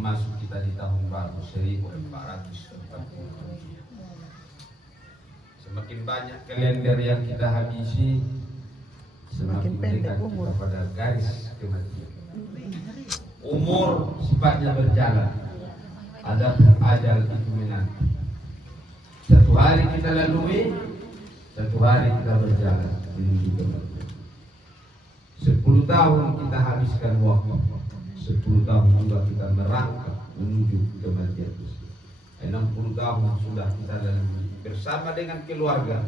Masuk kita di tahun baru 1447. Semakin banyak kalender yang kita habisi, semakin dekat kita pada garis kematian. Umur sifatnya berjalan, ada ajal itu menanti. Satu hari kita lalui, satu hari kita berjalan menuju kematian. 10 tahun kita habiskan waktu, 10 tahun juga kita merangkak menuju kematian. 60 tahun sudah kita lalui bersama dengan keluarga.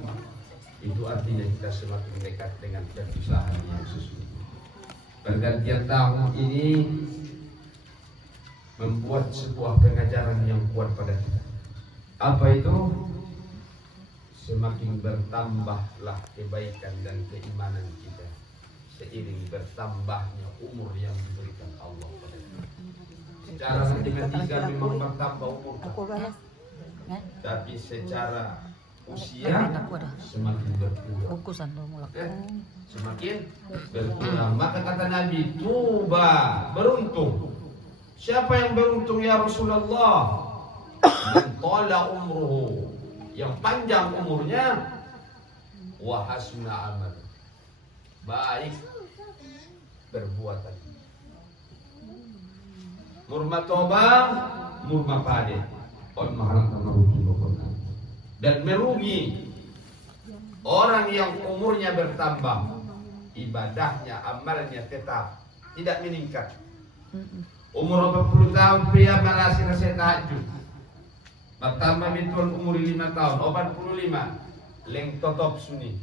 Itu artinya kita semakin dekat dengan perpisahan yang sesungguhnya. Pergantian tahun ini membuat sebuah pengajaran yang kuat pada kita. Apa itu? Semakin bertambahlah kebaikan dan keimanan kita seiring bertambahnya umur yang diberikan Allah pada kita. Secara matematika memang bertambah umur, tapi secara usia semakin berkurang. Semakin berkurang. Maka kata Nabi, tuba, beruntung. Siapa yang beruntung ya Rasulullah? Man tala umruhu, yang panjang umurnya, wa hasuna amal, baik perbuatan. Murma toba, murma pade, on mahalang dan merugi orang yang umurnya bertambah, ibadahnya, amalnya tetap tidak meningkat. Umur 40 tahun pria malas rasa tahajud, bertambah mintuan umur 5 tahun 85 leng totop sunni,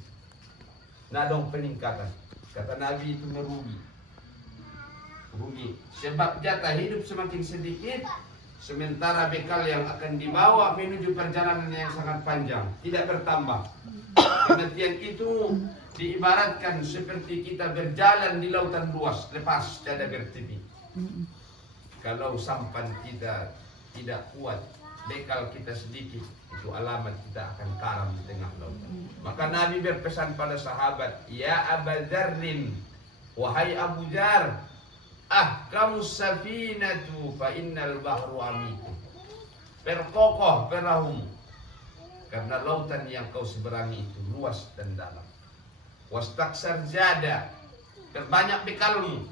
nadong peningkatan. Kata Nabi itu merugi. Sebab jatah hidup semakin sedikit, sementara bekal yang akan dibawa menuju perjalanan yang sangat panjang tidak bertambah. Kematian itu diibaratkan seperti kita berjalan di lautan luas lepas tiada bertepi. Kalau sampan kita tidak kuat, bekal kita sedikit, itu alamat kita akan karam di tengah lautan. Maka Nabi berpesan pada sahabat, ya Abu Dzarrin, wahai Abu Dzar, kamu safinatu fa innal bahru amiku. Perkokoh perahumu, karena lautan yang kau seberangi itu luas dan dalam. Wastaksar jada, perbanyak bekalmu,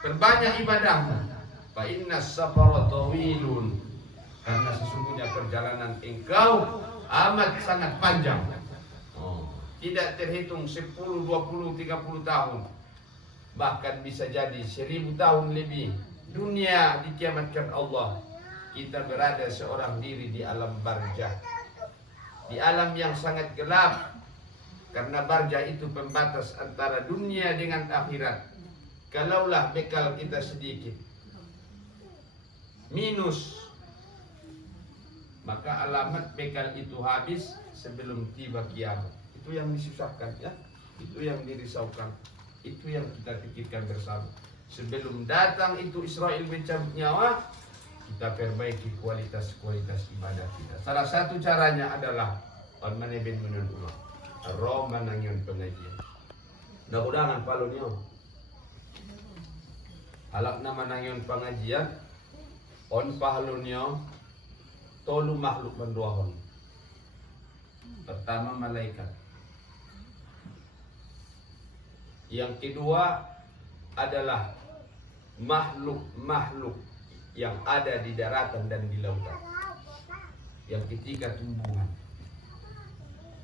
perbanyak ibadahmu. Fa innas safara tawilun, karena sesungguhnya perjalanan engkau amat sangat panjang. Tidak terhitung 10, 20, 30 tahun, bahkan bisa jadi 1000 tahun lebih. Dunia dikiamatkan Allah, kita berada seorang diri di alam barzah, di alam yang sangat gelap. Karena barzah itu pembatas antara dunia dengan akhirat. Kalaulah bekal kita sedikit, minus, maka alamat bekal itu habis sebelum tiba kiamat. Itu yang disusahkan, ya. Itu yang dirisaukan. Itu yang kita pikirkan bersama. Sebelum datang itu Israel mencabut nyawa, kita perbaiki kualitas ibadah kita. Salah satu caranya adalah al-manibin menunullah, ar-rahman yang pengajian. Mudah-mudahan palunyo halak nama nangyon pengajian on pahalunyo tolu makhluk menduahon. Pertama malaikat, yang kedua adalah makhluk-makhluk yang ada di daratan dan di lautan, yang ketiga tumbuhan.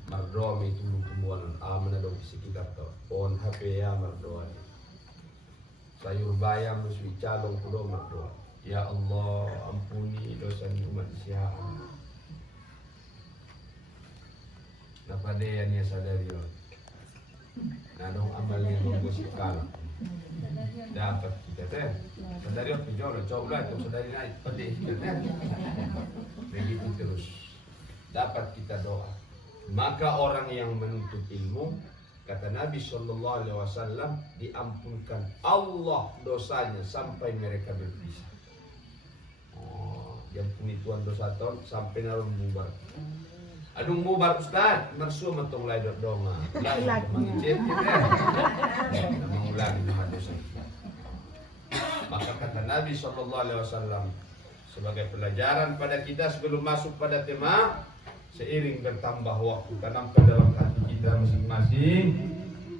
Mardoa itu tumbuhan aman ada di sekitar pohon HP ya mardoa. Sayur bayam muswi calong kudo mardoa. Ya Allah, ampuni dosa umat Islam. Dapat dia ni sadari lo. Nadong amalnya nunggu sekali. Dapat kita teh. Sadari apa jauh lah tu sadari naik pedih kita. Begitu terus. Dapat kita doa. Maka orang yang menuntut ilmu, kata Nabi SAW, diampunkan Allah dosanya sampai mereka berpisah. Diampuni Tuhan dosa tahun sampai narum bubar. Adung bubar Ustaz, mersu mentong lai donga. Lai mangicet kita. Mengulangi dosa. Maka kata Nabi SAW sebagai pelajaran pada kita sebelum masuk pada tema, seiring bertambah waktu tanamkan dalam hati kita masing-masing,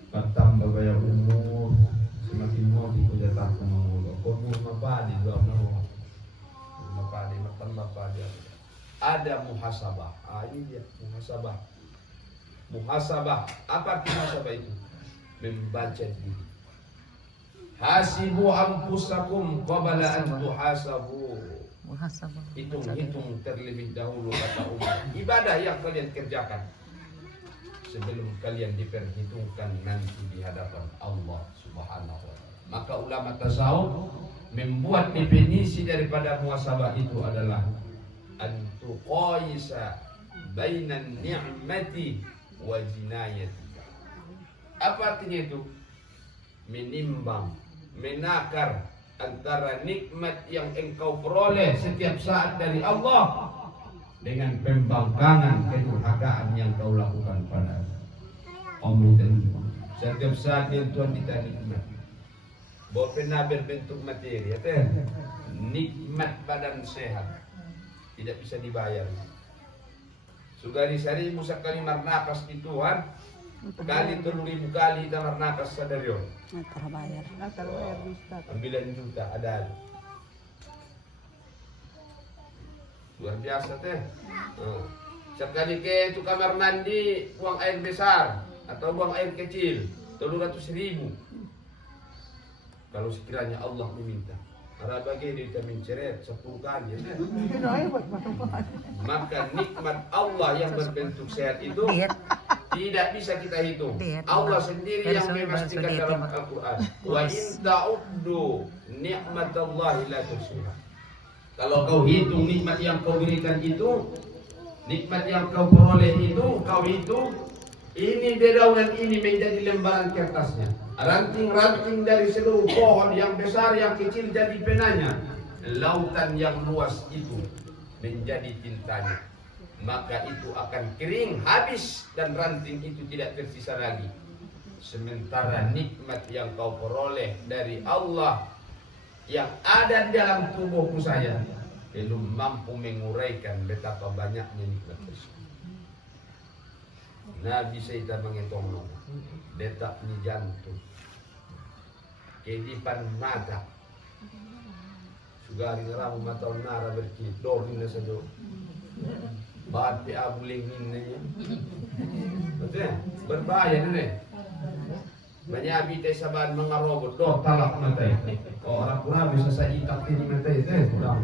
bertambah gaya umur, semakin mau dikujatahkan umur, umur mapadi dua umur, mapadi bertambah pada. Ada muhasabah. Ini dia muhasabah. Muhasabah. Apa arti muhasabah itu? Membaca diri. Hasibu anfusakum qabla an tuhasabu. Hitung terlebih dahulu kata Umar. Ibadah yang kalian kerjakan sebelum kalian diperhitungkan nanti di hadapan Allah Subhanahu wa taala. Maka ulama tasawuf membuat definisi daripada muhasabah itu adalah antuqaisa bainan ni'mati wa jinayati. Apa artinya itu? Menimbang, menakar antara nikmat yang engkau peroleh setiap saat dari Allah dengan pembangkangan kedurhakaan yang kau lakukan pada Allah. Setiap saat yang Tuhan kita nikmat, bahwa pernah berbentuk materi, ya, nikmat badan sehat tidak bisa dibayar. Sugari sarimu sekali marnapas di Tuhan, kali 3.000 kali kita marnapas sadaryo. Terbayar. Ambilan juta ada. Luar biasa teh. Sekali ke itu kamar mandi buang air besar atau buang air kecil 300.000. Kalau sekiranya Allah meminta, para bagi dia menceret 10 kali. Maka nikmat Allah yang berbentuk sehat itu tidak bisa kita hitung. Allah sendiri yang memastikan dalam Al-Quran. Wa in ta'uddu ni'matallahi la tuhsuha. Kalau kau hitung nikmat yang kau berikan itu, nikmat yang kau peroleh itu, kau hitung, ini dedaunan ini menjadi lembaran kertasnya. Ranting-ranting dari seluruh pohon yang besar yang kecil jadi penanya. Lautan yang luas itu menjadi tintanya. Maka itu akan kering, habis, dan ranting itu tidak tersisa lagi. Sementara nikmat yang kau peroleh dari Allah yang ada di dalam tubuhku saya belum mampu menguraikan betapa banyaknya nikmat tersebut. Nabi saya menghitung detak di jantung, kedipan mata, sugari ngeramu mata nara berkit, dorin saja. Bahat pi abuling ini, betul? Berbahaya ni. Banyak bitai saban mengarobot, doh talak matai. Orang kurang bisa saya itak ini matai, kurang.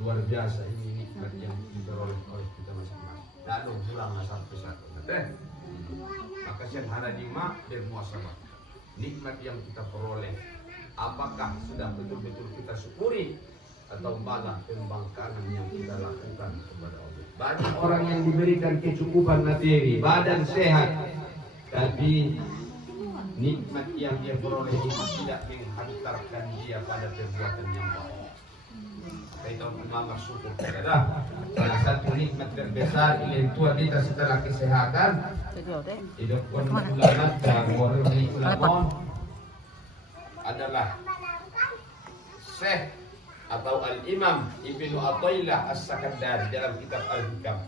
Luar biasa ini nikmat yang diperoleh oleh kita masing-masing. Tak ada pulang sampai satu, betul? Maka sederhana dimak dan muasabah. Nikmat yang kita peroleh, apakah sudah betul-betul kita syukuri? Atau malah pembangkangan yang kita lakukan kepada Allah. Banyak orang yang diberikan kecukupan materi, badan sehat, tapi nikmat yang dia peroleh itu tidak menghantarkan dia pada perbuatan yang baik. Kita mengapa syukur kepada salah satu nikmat terbesar yang Tuhan kita setelah kesehatan. Hidup ulama dan ulama adalah Syekh atau Al-Imam Ibnu Athaillah As-Sakandari dalam kitab Al-Hikam.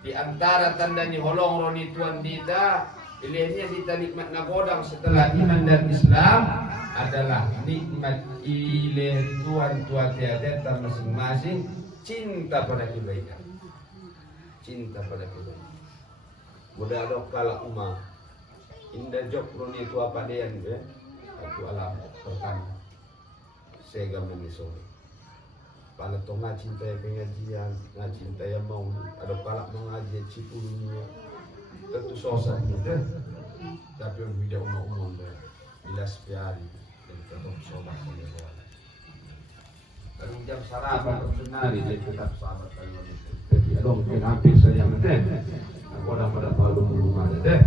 Di antara tanda ni holong roni tuan kita, ilahnya kita nikmat nagodang setelah iman dan Islam adalah nikmat ilah tuan tiada masing-masing cinta pada kebaikan. Cinta pada kebaikan. Mudah ada kala umma. Indah jok roni tu apa dia ni be? Aku alam pertama. Saya menyesal. Pada tu cinta pengajian, cinta yang mau ada kalak mengaji cipunya, tentu susah juga. Tapi yang tidak umum dah, bila sepiari dan tetap sobat oleh Allah. Kalau jam sarapan senari dia tetap sahabat kalau itu. Jadi ada mungkin hampir saja nanti. Orang pada palu rumah deh.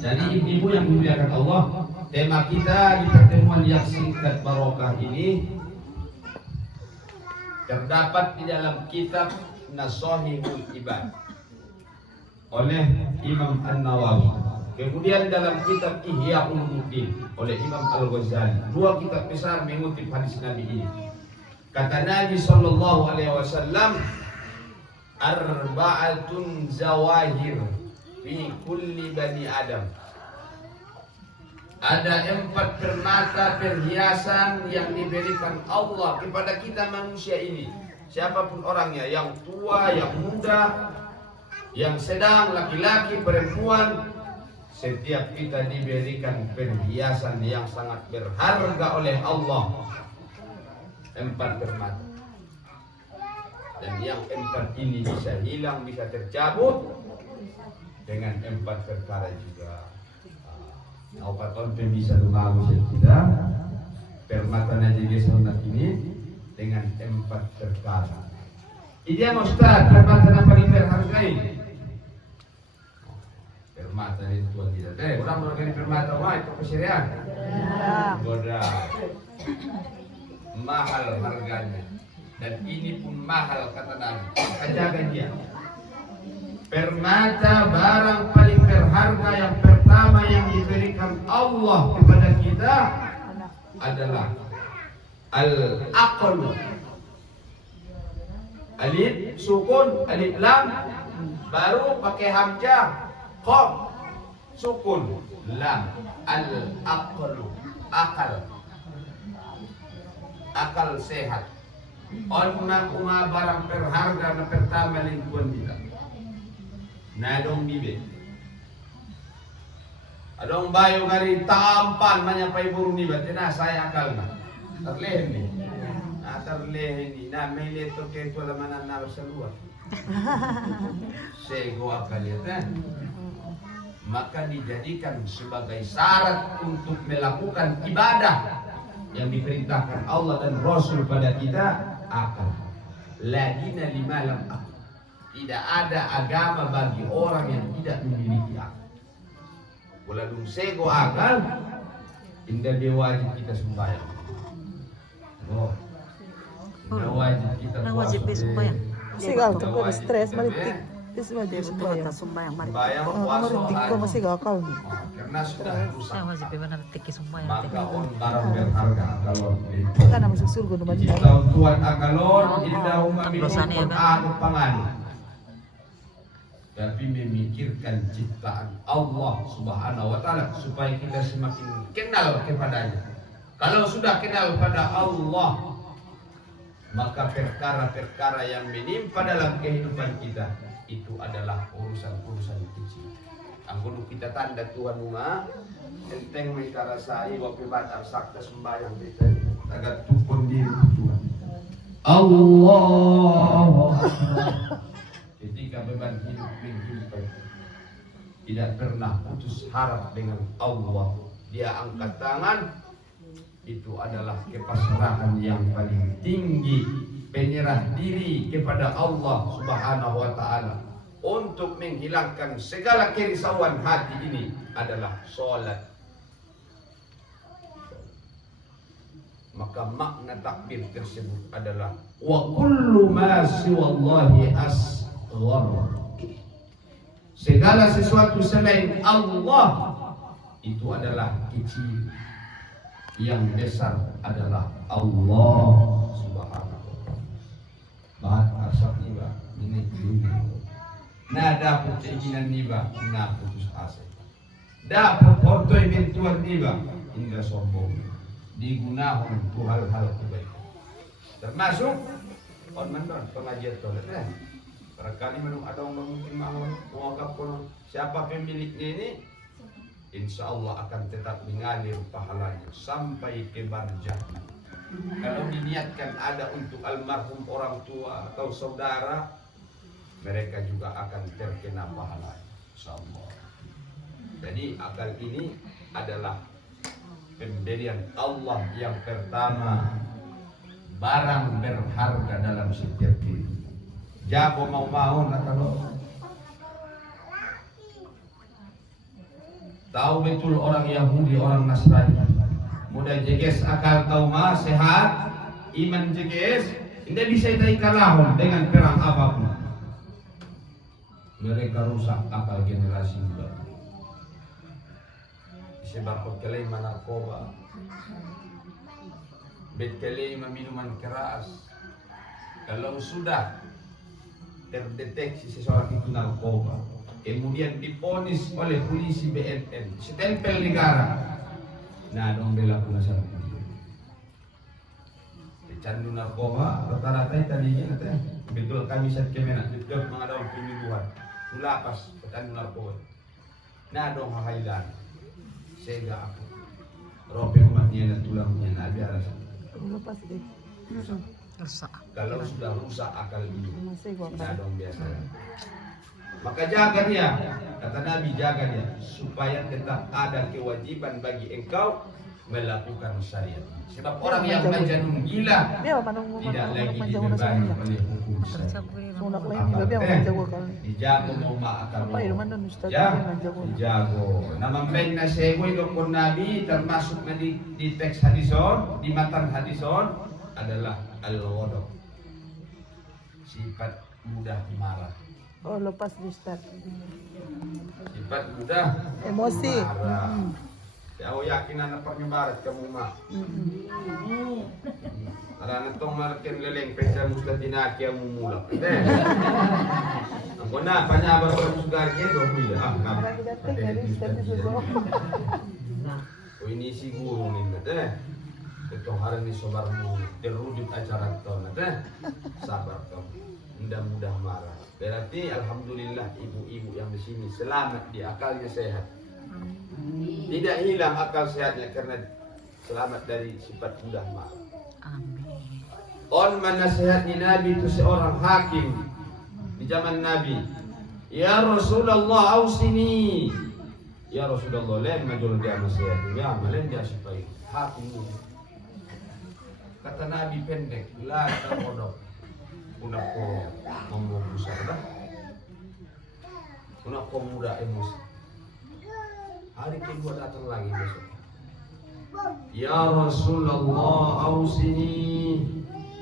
Jadi ibu-ibu yang dimuliakan Allah, tema kita di pertemuan yang singkat barokah ini terdapat di dalam kitab Nasahihul Ibad oleh Imam An-Nawawi Kemudian dalam kitab Ihya Ulumuddin oleh Imam Al-Ghazali, dua kitab besar mengutip hadis Nabi ini. Kata Nabi sallallahu alaihi wasallam, arba'atun zawahir fi kulli bani Adam. Ada 4 permata perhiasan yang diberikan Allah kepada kita manusia ini. Siapapun orangnya, yang tua, yang muda, yang sedang, laki-laki, perempuan, setiap kita diberikan perhiasan yang sangat berharga oleh Allah. 4 permata. Dan yang 4 ini bisa hilang, bisa tercabut dengan 4 perkara juga. Opat-opat bisa lumayan kita permata najis sunat ini dengan 4 perkara. Iya Ustaz, permata yang paling berhargai. Permata itu tidak. Orang berhargai permata wah itu kesirian. Goda. Mahal harganya. Dan ini pun mahal kata Nabi. Jaga dia. Permata barang paling berharga yang pertama yang diberikan Allah kepada kita adalah al-aql. Alif sukun, alif lam, baru pakai hamzah, qaf, sukun, lam, al-aql, akal. Akal sehat. Orang barang berharga yang pertama lingkungan kita. Nadong bibe. Adong bayo ngari tampan menyapai burung ni batina saya akal na. Terlehen ni. Terlehen ni. Na may leto kento lamanan na sa luar. Sego akal ya. Maka dijadikan sebagai syarat untuk melakukan ibadah yang diperintahkan Allah dan Rasul pada kita akal. Ladina limalam akal. Tidak ada agama bagi orang yang tidak memiliki akal. Walau sego akal, indah dia wajib kita sembahyang. Oh, indah wajib kita sembahyang. Sigal tu ko stress malitik. Is wajib sembahyang. Sembahyang puasa ko masih akal ni. Karena sudah rusak. Wajib menantik sembahyang. Maka on barang berharga akalon. Kana masuk surga naman. Kita tuan akalon, indah umami Quran pangan. Tapi memikirkan ciptaan Allah Subhanahu wa taala supaya kita semakin kenal kepadanya. Kalau sudah kenal pada Allah, maka perkara-perkara yang menimpa dalam kehidupan kita itu adalah urusan-urusan kecil. Anggono kita tanda Tuhan rumah, enteng kita rasai waktu batal sakta sembahyang kita agak tukun diri Tuhan. Allah. Ketika beban hidup menghimpai, tidak pernah putus harap dengan Allah. Dia angkat tangan, itu adalah kepasrahan yang paling tinggi, penyerah diri kepada Allah Subhanahu wa taala. Untuk menghilangkan segala kerisauan hati ini adalah salat. Maka makna takbir tersebut adalah wa kullu ma siwallahi asghar. Segala sesuatu selain Allah itu adalah kecil. Yang besar adalah Allah Subhanahu wa taala. Bahat asap niba ini na dapat keinginan niba na putus asa. Dapat orto eventual niba hingga sombong. Digunakan untuk hal-hal kebaikan. Termasuk on mandon pengajian toilet. Barangkali menung ada orang mungkin mau mengungkap siapa pemiliknya ini, insya Allah akan tetap mengalir pahalanya sampai ke barjah. Kalau diniatkan ada untuk almarhum orang tua atau saudara, mereka juga akan terkena pahala, insya Allah. Jadi akal ini adalah pemberian Allah yang pertama, barang berharga dalam setiap hidup. Jago mau nak kalau tahu betul orang Yahudi, orang Nasrani, mudah jeges akal tahu mah sehat, iman jeges, tidak bisa dikalahkan dengan perang apapun. Mereka rusak akal generasi muda. Sebab kelima narkoba, kelima minuman keras. Kalau sudah terdeteksi seseorang itu narkoba, kemudian diponis oleh polisi BNN, setempel negara, nah dong bela penasihat hukum. Candu narkoba, rata-rata tadinya nanti betul kami saat kemenak, betul mengadakan penyuluhan, lapas pecandu narkoba. Nah dong hailan, sehingga aku, rope umatnya dan tulangnya, nah biar Lepas deh. Rusak. kalau sudah rusak akal ini, Masih gua nah dong biasa. Maka jaga dia, kata Nabi, jaga dia supaya tetap ada kewajiban bagi engkau melakukan syariat. Sebab orang yang majnun gila Dia apa nang tidak lagi manjang na sa dibebani kanya. oleh hukum syariat. Sunak lang yung gabi, ang manjago ka. Dijago mau maakal Apa yun man nun, Ustaz? ya, Yung manjago. dijago. Namambeng na segoy dokon Nabi termasuk na di teks hadison, di matan hadison adalah al-ghadab. Sifat mudah marah. Oh, lepas di Ustaz. Sifat mudah Emosi. marah. Ya, aku yakin anak penyebarat kamu mah. Ada nantong marken leleng pencah mustadina kia mumulak. Ako na panyabar ko musgar ke do kuya. Marami dating, dari Ustaz di suso. O ini siguro ni nate. Ito haran ni sobar mo terwujud acara to nate. Sabar to. Mudah-mudah marah. Berarti alhamdulillah ibu-ibu yang di sini selamat, di akalnya sehat. Tidak hilang akal sehatnya karena selamat dari sifat mudah marah. Amin. On menasihati Nabi itu seorang hakim di zaman Nabi. Ya Rasulullah ausini. Ya Rasulullah, lain majul dia nasihat. Ya, lain dia supaya hakim. Kata Nabi pendek, la tarodok. Unako ngomong besar. Unako muda emosi. Hari kedua datang lagi besok. Ya Rasulullah ausini.